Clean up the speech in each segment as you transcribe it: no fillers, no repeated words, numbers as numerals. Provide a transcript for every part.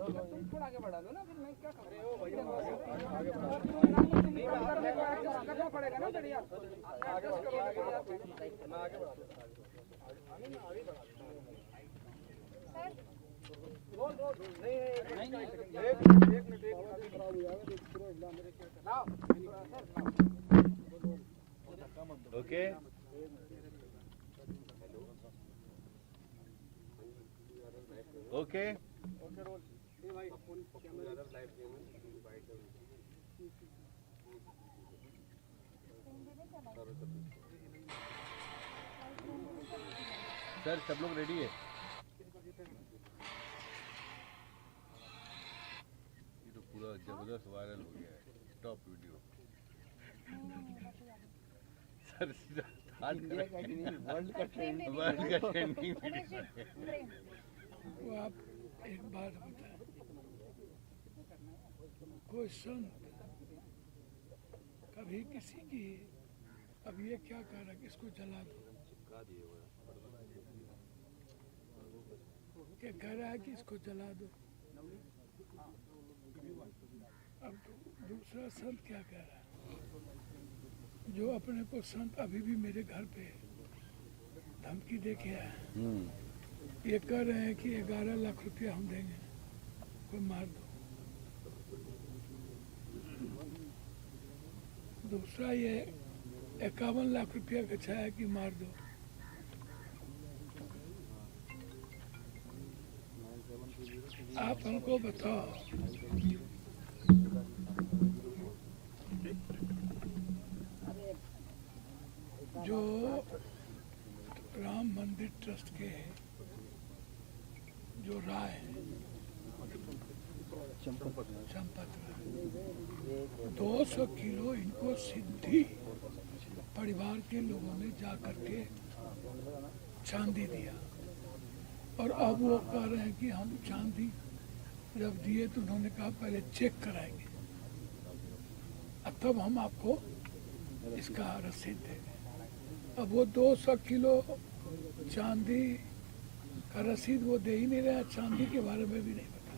थोड़ा आगे बढ़ा लो ना, फिर मैं क्या करूँ? करना पड़ेगा ना बढ़िया। ओके ओके सर सब लोग रेडी है? ये तो पूरा जबरदस्त वायरल हो गया है टॉप वीडियो। सर सीधा इंडिया का नहीं वर्ल्ड का ट्रेंड वो आप एक बात बताएं, कोई संत कभी किसी की, अब ये क्या कह रहा है कि इसको जला दो, क्या कह रहा है कि इसको जला दो। अब दूसरा संत क्या कह रहा है, जो अपने को संत अभी भी मेरे घर पे धमकी दे के आया, ये कह रहे हैं कि 11 लाख रुपया हम देंगे, कोई मार दो। दूसरा ये 51 लाख रुपया का छाया कि मार दो। आप हमको बताओ, जो राम मंदिर ट्रस्ट के जो राय है चंपत राय, 200 किलो इनको सिद्धि परिवार के लोगों ने जा करके चांदी दिया, और अब वो कह रहे हैं कि हम चांदी जब दिए तो उन्होंने कहा पहले चेक कराएंगे, तब हम आपको इसका रसीद देंगे। अब वो 200 किलो चांदी का रसीद वो दे ही नहीं रहा, चांदी के बारे में भी नहीं बता।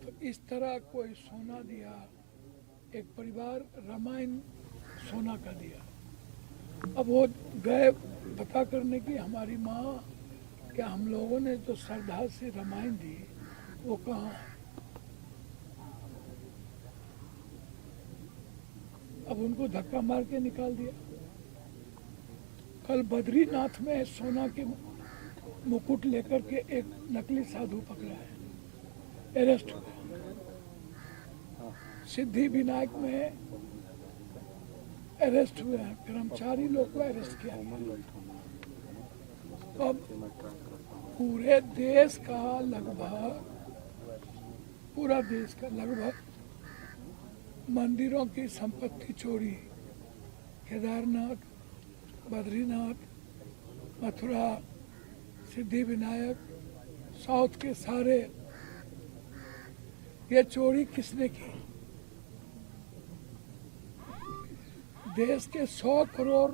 तो इस तरह कोई सोना दिया, एक परिवार रामायण सोना का दिया, अब वो गए पता करने की हमारी माँ क्या हम लोगों ने जो श्रद्धा से रामायण दी वो कहाँ है। अब उनको धक्का मार के निकाल दिया। कल बद्रीनाथ में सोना के मुकुट लेकर के एक नकली साधु पकड़ा है, अरेस्ट हुआ। सिद्धि विनायक में अरेस्ट हुए हैं, कर्मचारी लोग को अरेस्ट किया। अब पूरे देश का लगभग, पूरा देश का लगभग मंदिरों की संपत्ति चोरी, केदारनाथ, बद्रीनाथ, मथुरा, सिद्धि विनायक, साउथ के सारे, ये चोरी किसने की? देश के 100 करोड़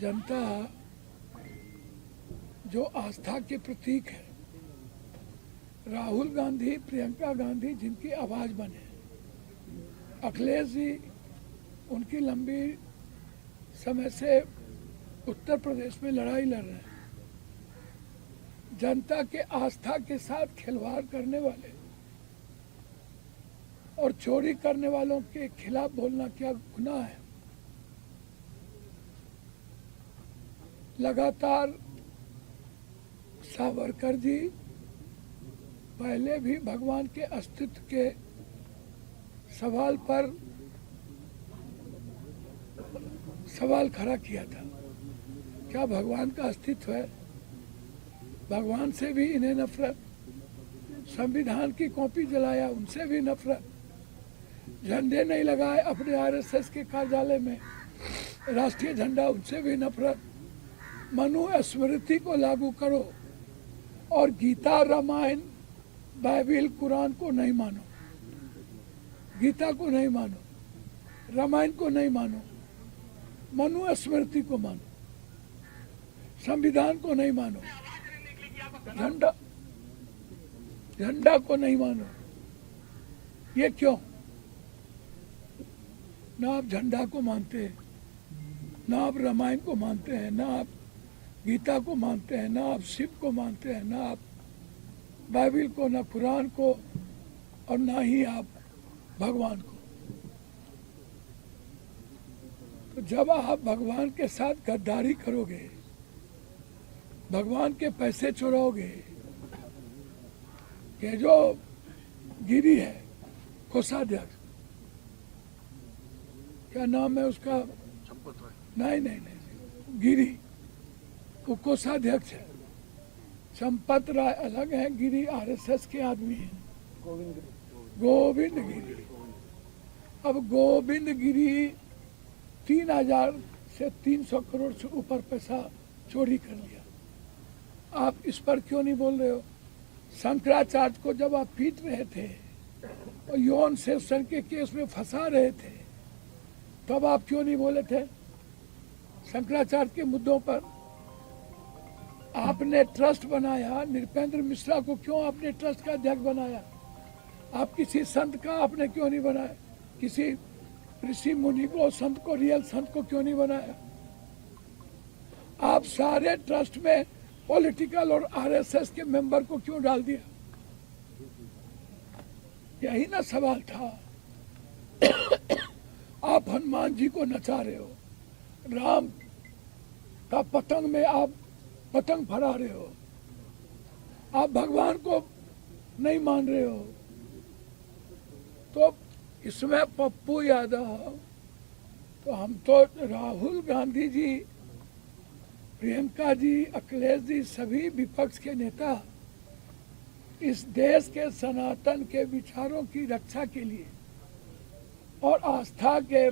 जनता जो आस्था के प्रतीक है, राहुल गांधी, प्रियंका गांधी जिनकी आवाज बने, अखिलेश जी उनकी लंबी समय से उत्तर प्रदेश में लड़ाई लड़ रहे हैं, जनता के आस्था के साथ खिलवाड़ करने वाले और चोरी करने वालों के खिलाफ बोलना क्या गुनाह है? लगातार सावरकर जी पहले भी भगवान के अस्तित्व के सवाल पर सवाल खड़ा किया था। क्या भगवान का अस्तित्व है? भगवान से भी इन्हें नफरत, संविधान की कॉपी जलाया उनसे भी नफरत, झंडे नहीं लगाए अपने आरएसएस के कार्यालय में राष्ट्रीय झंडा उनसे भी नफरत, मनुस्मृति को लागू करो और गीता, रामायण, बाइबिल, कुरान को नहीं मानो, गीता को नहीं मानो, रामायण को नहीं मानो, मनुस्मृति को मानो, संविधान को नहीं मानो, झंडा झंडा को नहीं मान रहे। ये क्यों? ना आप झंडा को मानते हैं, ना आप रामायण को मानते हैं, ना आप गीता को मानते हैं, ना आप शिव को मानते हैं, ना आप बाइबल को, ना कुरान को, और ना ही आप भगवान को। तो जब आप भगवान के साथ गद्दारी करोगे, भगवान के पैसे चुराओगे, ये जो गिरी है कोषाध्यक्ष, क्या नाम है उसका? नहीं, गिरी, वो कोषाध्यक्ष है। संपत राय अलग है, गिरी आरएसएस के आदमी है, गोविंद गिरी। अब गोविंद गिरी 3000 से 300 करोड़ से ऊपर पैसा चोरी कर लिया। आप इस पर क्यों नहीं बोल रहे हो? शंकराचार्य को जब आप पीट रहे थे और यौन शोषण के केस में फंसा रहे थे, तब आप क्यों नहीं बोले थे? शंकराचार्य के मुद्दों पर आपने ट्रस्ट बनाया, नृपेंद्र मिश्रा को क्यों आपने ट्रस्ट का अध्यक्ष बनाया? आप किसी संत का आपने क्यों नहीं बनाया? किसी ऋषि मुनि को, संत को, रियल संत को क्यों नहीं बनाया? आप सारे ट्रस्ट में पॉलिटिकल और आरएसएस के मेंबर को क्यों डाल दिया? यही ना सवाल था। आप हनुमान जी को नचा रहे हो, राम का पतंग में आप पतंग फहरा रहे हो, आप भगवान को नहीं मान रहे हो। तो इसमें पप्पू यादव, तो हम तो राहुल गांधी जी, प्रियंका जी, अखिलेश जी, सभी विपक्ष के नेता इस देश के सनातन के विचारों की रक्षा के लिए और आस्था के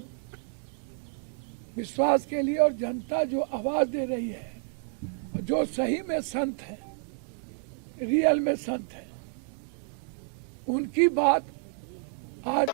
विश्वास के लिए, और जनता जो आवाज दे रही है, जो सही में संत है, रियल में संत है, उनकी बात आज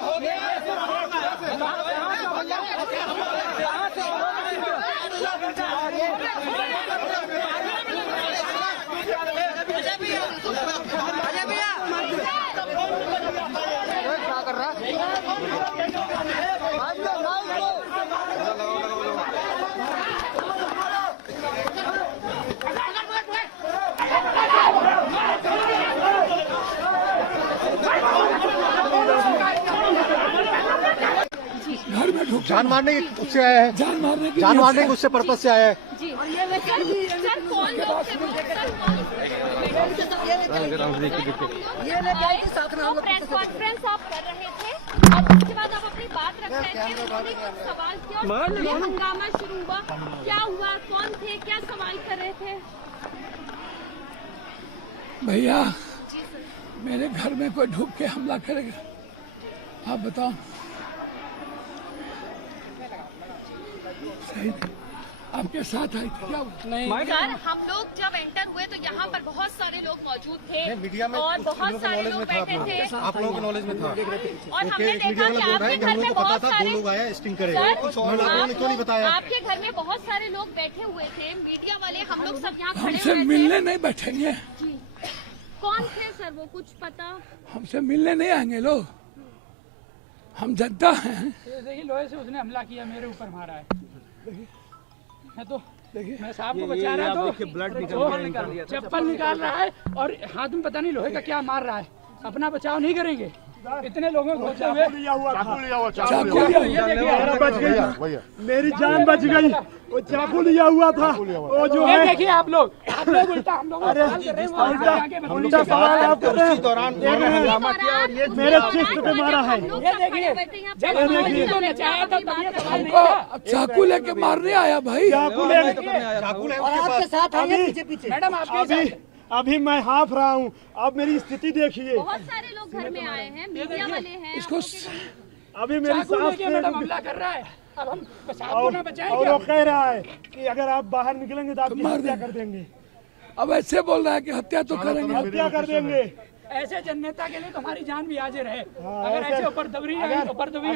हो गया घर में ढुक जान मारने उससे आया है, जान मारने की जान मारने के उससे पर्पज से आया है। जी और ये सर कौन लोग थे वो प्रेस कॉन्फ्रेंस आप कर रहे थे और उसके बाद आप अपनी बात रख रहे थे, उन्होंने कुछ सवाल किया और ये हंगामा शुरू हुआ, क्या हुआ, कौन थे, क्या सवाल कर रहे थे? भैया जी सर। मेरे घर में कोई ढुक के हमला करेगा, आप बताओ। सही नहीं। आपके साथ आई थी क्या? नहीं सर हम लोग जब एंटर हुए तो यहाँ पर बहुत सारे लोग मौजूद थे मीडिया में और बहुत सारे लोग बैठे थे आप लोगों के नॉलेज में था और हमने देखा कि आपके घर में बहुत सारे लोग आए स्टिंग करे, सर, आप लोगों ने क्यों नहीं बताया? आपके घर में बहुत सारे लोग बैठे हुए थे, मीडिया वाले हम लोग सब यहाँ खड़े हमसे हुए थे। मिलने नहीं बैठेंगे, जी कौन थे सर वो, कुछ पता? हमसे मिलने नहीं आएंगे लोग, हम जनता हैं। देखिए लोहे से उसने हमला किया, मेरे ऊपर मारा है। मैं तो देखिए मैं साहब को बचा रहा तो ब्लड निकल चप्पल निकाल रहा है और हाथ में पता नहीं लोहे का क्या मार रहा है। अपना बचाव नहीं करेंगे, इतने लोगों को होते हुए चाकू ये देखिए मेरी जान बच गई, वो चाकू लिया हुआ था, वो जो ये है। देखिए आप लोग उल्टा हम लोग उल्टा सवाल आप कर रहे हैं। मेरे चिस्ट पे मारा है। ये देखिए जब हमको नचाया था तब ये सवाल नहीं हमको था। चाकू लेके मारने आया भाई। चाकू ले आपके साथ मैडम आपके अभी मैं हाफ रहा हूँ, अब मेरी स्थिति देखिए। बहुत सारे लोग घर में आए हैं, मीडिया वाले हैं। इसको अभी मेरी चाकू सांस लेके मैडम हमला कर रहा है, अब हम साहब को ना बचाएं और क्या? वो कह रहा है कि अगर आप बाहर निकलेंगे तो आपकी मार हत्या देंगे। कर देंगे, अब ऐसे बोल रहा है कि हत्या तो करेंगे। हत्या कर देंगे। ऐसे जननेता के लिए तो हमारी जान भी हाजिर है। हाँ, अगर ऐसे- ऐसे ऊपर दबरी अगर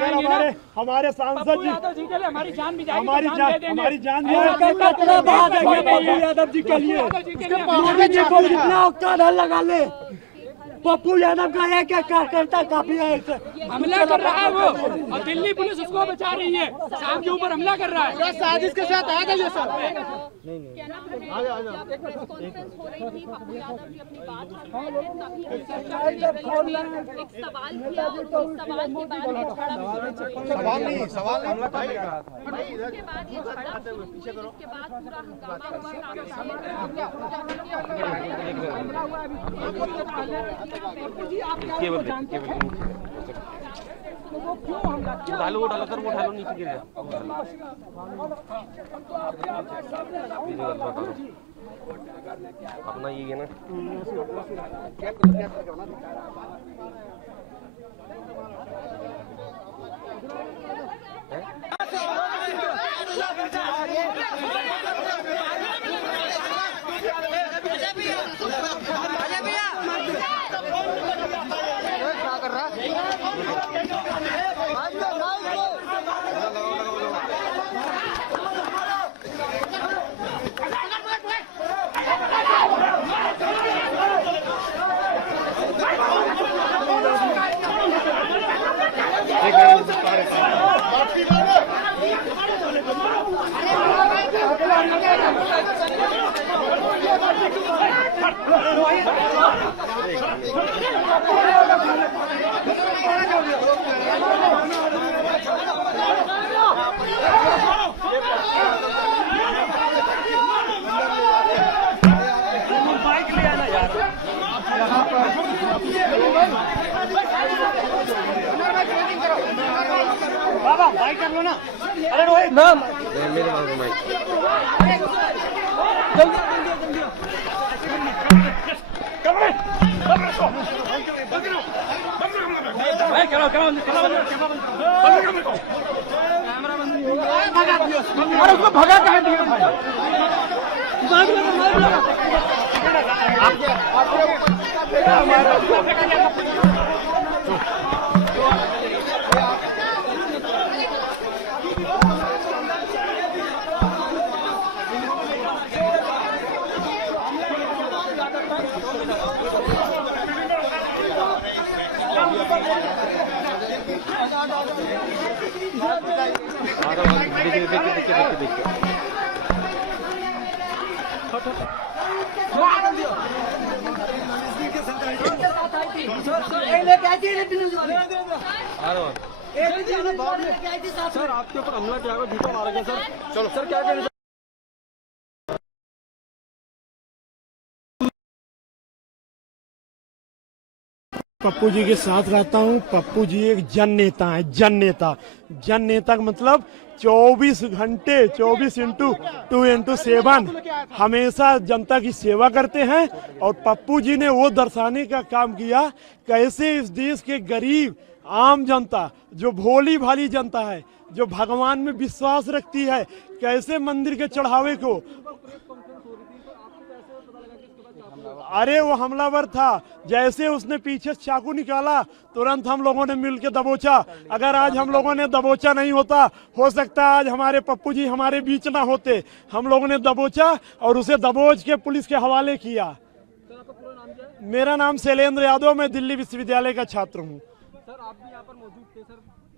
आएंगे हमारे ना, हमारे सांसद पप्पू जी, यादव जी के लिए हमारी जान भी जाएगी, हमारी तो जान दे देंगे। हमारी जान ऐसा कितना बहा देंगे पप्पू यादव जी के लिए। यादव जी के लिए मोदी जी को जितना औकात लगा ले, पप्पू यादव का एक एक कार्यकर्ता काफी है। हमला कर रहा है वो, और दिल्ली पुलिस उसको बचा रही है, शाम के ऊपर हमला कर रहा है। साजिश के साथ आ गई है सर। क्या नाम है, जब प्रेस कॉन्फ्रेंस हो रही थी पप्पू यादव जी अपनी बात रख रहे थे तभी एक सवाल किया और उस सवाल के बाद ये झगड़ा सवाल नहीं उसके बाद ये झगड़ा शुरू हुई, जिसके बाद पूरा डालो वो डालो सर, वो डालो नीचे गिर जाए। अपना ये है ना, बाबा भाई कर लो ना। अरे रोहित मेरे मांग को माइक। अरे उसको भगा कहे दिया भाई। सर आपके ऊपर हमला किया गया, जूता मारा गया सर। चलो सर क्या करें? पप्पू जी के साथ रहता हूँ। पप्पू जी एक जन नेता है, जन नेता। जन नेता का मतलब 24 घंटे 24x2x7 हमेशा जनता की सेवा करते हैं। और पप्पू जी ने वो दर्शाने का काम किया कैसे इस देश के गरीब आम जनता, जो भोली भाली जनता है, जो भगवान में विश्वास रखती है, कैसे मंदिर के चढ़ावे को, अरे वो हमलावर था, जैसे उसने पीछे चाकू निकाला तुरंत हम लोगों ने मिलकर दबोचा। अगर आज हम लोगों ने दबोचा नहीं होता, हो सकता आज हमारे पप्पू जी हमारे बीच ना होते। हम लोगों ने दबोचा और उसे दबोच के पुलिस के हवाले किया। मेरा नाम शैलेंद्र यादव, मैं दिल्ली विश्वविद्यालय का छात्र हूँ। सर आप भी यहाँ पर मौजूद थे सर,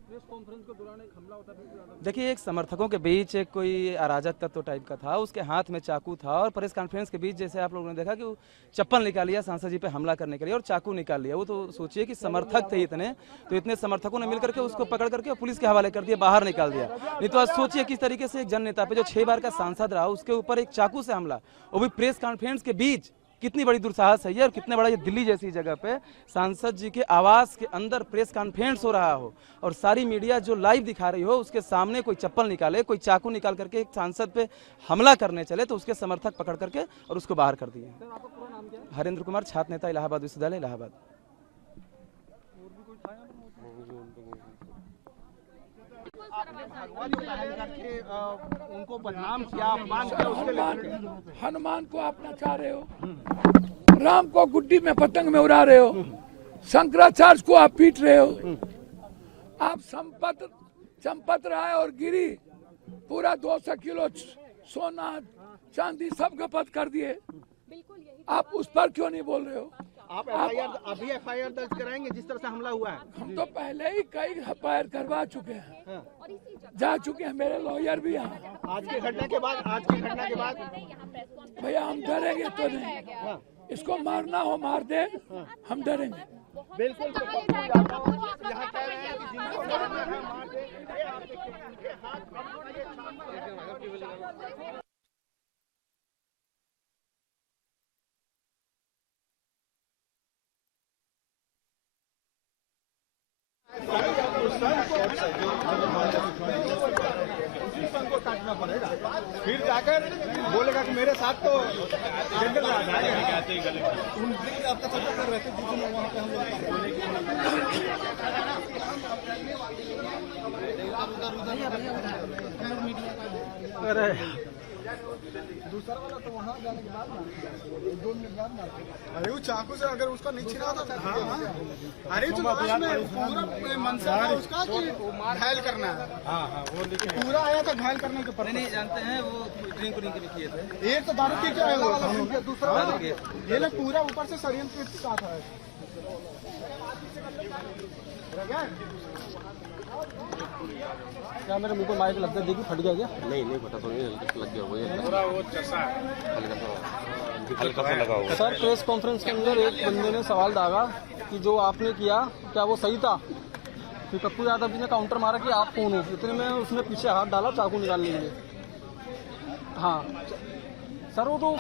प्रेस कॉन्फ्रेंस के दौरान एक हमला होता है। देखिए, एक समर्थकों के बीच एक कोई अराजक तत्व टाइप का था, उसके हाथ में चाकू था और प्रेस कॉन्फ्रेंस के बीच जैसे आप लोगों ने देखा कि वो चप्पल निकाल लिया सांसद जी पे हमला करने के लिए और चाकू निकाल लिया। वो तो सोचिए कि समर्थक थे इतने, तो इतने समर्थकों ने मिलकर के उसको पकड़ करके पुलिस के हवाले कर दिया, बाहर निकाल दिया। नहीं तो आज सोचिए किस तरीके से एक जन नेता पे जो 6 बार का सांसद रहा उसके ऊपर एक चाकू से हमला, वो भी प्रेस कॉन्फ्रेंस के बीच। कितनी बड़ी दुस्साहस है ये, और कितने बड़ा ये दिल्ली जैसी जगह पे सांसद जी के आवास के अंदर प्रेस कॉन्फ्रेंस हो रहा हो और सारी मीडिया जो लाइव दिखा रही हो उसके सामने कोई चप्पल निकाले, कोई चाकू निकाल करके एक सांसद पे हमला करने चले, तो उसके समर्थक पकड़ करके और उसको बाहर कर दिए। हरेंद्र कुमार, छात्र नेता, इलाहाबाद विश्वविद्यालय, इलाहाबाद। उनको बदनाम किया, अपमान किया, उसके लिए हनुमान को आप नचा रहे हो, राम को गुड्डी में पतंग में उड़ा रहे हो, शंकराचार्य को आप पीट रहे हो। आप संपत राय और गिरी पूरा 200 किलो सोना चांदी सब खपत कर दिए, आप उस पर क्यों नहीं बोल रहे हो? आप अभी एफआईआर दर्ज कराएंगे जिस तरह से हमला हुआ है? हम तो पहले ही कई एफआईआर करवा चुके हैं, जा चुके हैं, मेरे लॉयर भी यहाँ। आज की घटना के बाद भैया हम डरेंगे तो नहीं, इसको मारना हो मार दे, हम डरेंगे बिल्कुल। तो पप्पू यादव यहाँ कह रहे हैं कि जिनको मारना है मार दे। ये आप देखिए, उनके हाथ को काटना पड़ेगा, फिर जाकर बोलेगा कि मेरे साथ तो जंगल राज है। आपका सपोर्ट कर रहे थे जिस दिन वहाँ पे हम लोग। अरे दूसरा वाला तो वहाँ जाने के बाद ना 2 मिनट बाद ना, अरे वो चाकू से अगर उसका नहीं छिड़ा था। हाँ, अरे तो पूरा मनसा था उसका कि घायल करना है। हाँ, वो पूरा आया था घायल करने के पर नहीं जानते हैं, वो ड्रिंक भी किए थे। एक तो दारू पी के आया हुआ था, दूसरा ये लोग पूरा ऊपर से षड्यंत्र के साथ है। क्या मेरे मुंह को माइक लगता है, देखिए फट गया क्या? नहीं पता तो नहीं, लग गया पूरा वो चसा हल्का सा लगा होगा। सर प्रेस कॉन्फ्रेंस के अंदर एक बंदे ने सवाल दागा कि जो आपने किया क्या वो सही था? फिर पप्पू यादव जी ने काउंटर मारा कि आप कौन हो? इतने में उसने पीछे हाथ डाला चाकू निकालने के लिए। हाँ सर वो तो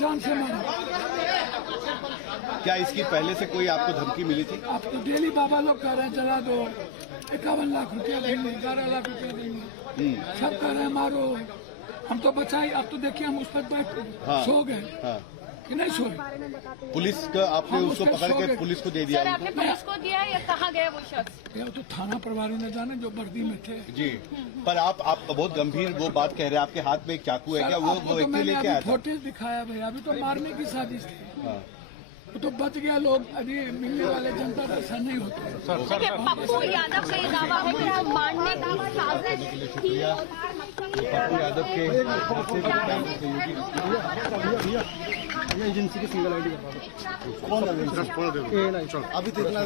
जान से मारा। क्या इसकी पहले से कोई आपको धमकी मिली थी? आपको डेली बाबा लोग कह रहे हैं चला दो, 51 लाख रुपया देंगे, 11 लाख रुपया देंगे, सब कह रहे हैं मारो। हम तो बचाई, अब तो देखिए हम उस पर बैठ सो गए कि नहीं सोए। पुलिस का आपने उसको पकड़ के पुलिस को दे दिया? सर आपने पुलिस को दिया या कहाँ गया वो शख्स? ये तो थाना प्रभारी न जाने जो वर्दी में थे जी। पर आप बहुत गंभीर वो बात कह रहे हैं, आपके हाथ में एक चाकू है क्या? वो व्यक्ति लेके आया था? फोटेज दिखाया भैया, अभी तो मारने की साजिश थी। वो तो बच गया, लोग अभी मिलने वाले जनता दर्शन नहीं होते। देखिए, पप्पू यादव का ये दावा है कि वो मारने की साजिश थी। यादव के एजेंसी की सिंगल आईडी अभी तो इतना